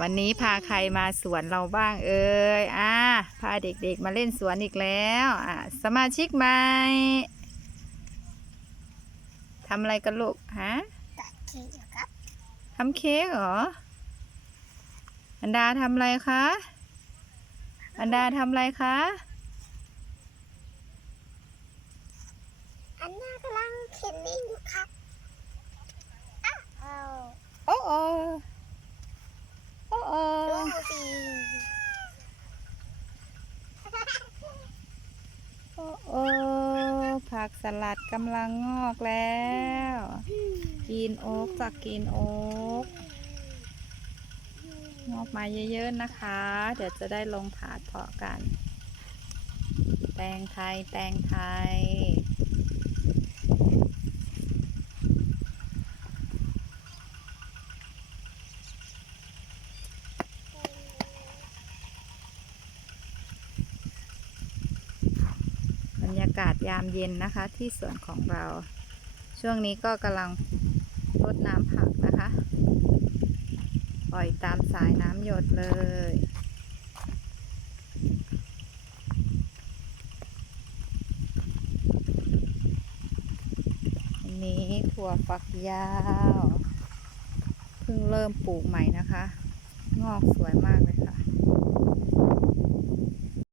วันนี้พาใครมาสวนเราบ้างเอ่ยอ่าพาเด็กๆมาเล่นสวนอีกแล้วอ่าสมาชิกใหม่ทำอะไรกันลูกฮะตัดเค้กครับทำเค้กเหรอ อันดาทำอะไรคะ อันดาทำอะไรคะ อันน่ากำลังเข็นนี่อยู่ครับอ้าวเอา โอ้โอโอ้โอ ดูสิ โอ้โอผัก สลัดกำลังงอกแล้ว กินโอ๊กจากกินโอ๊กงอกมาเยอะๆนะคะ เดี๋ยวจะได้ลงถาดเพาะกัน แตงไทยแตงไทย บ รรยากาศยามเย็นนะคะที่สวนของเรา ช่วงนี้ก็กำลังรดน้ำผักนะคะ ปล่อยตามสายน้ำหยดเลยนนี้ถั่วฝักยาว เพิ่งเริ่มปลูกใหม่นะคะ งอกสวยมาก